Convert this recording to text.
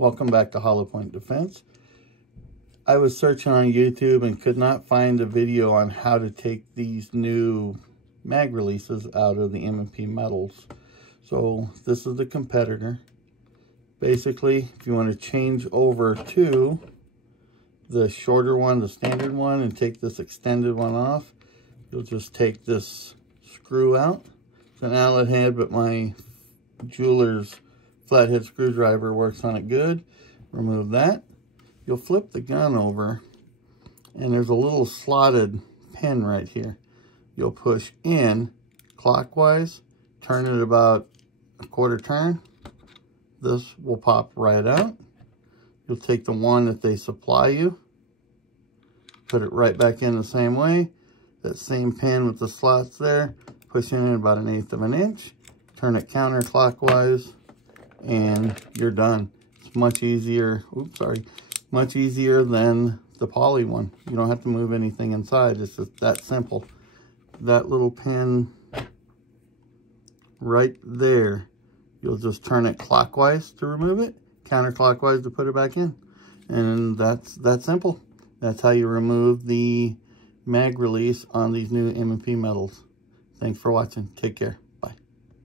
Welcome back to Hollow Point Defense. I was searching on YouTube and could not find a video on how to take these new mag releases out of the M&P metals. So this is the competitor. Basically, if you want to change over to the shorter one, the standard one, and take this extended one off, you'll just take this screw out. It's an Allen head, but my jeweler's flathead screwdriver works on it good. Remove that. You'll flip the gun over, and there's a little slotted pin right here. You'll push in clockwise, turn it about a quarter turn. This will pop right out. You'll take the one that they supply you, put it right back in the same way. That same pin with the slots there, push in about 1/8 of an inch, turn it counterclockwise, and you're done. It's much easier, much easier than the poly one. You don't have to move anything inside. It's just that simple. That little pin right there, you'll just turn it clockwise to remove it, counterclockwise to put it back in. And that's that simple. That's how you remove the mag release on these new M&P metals. Thanks for watching. Take care.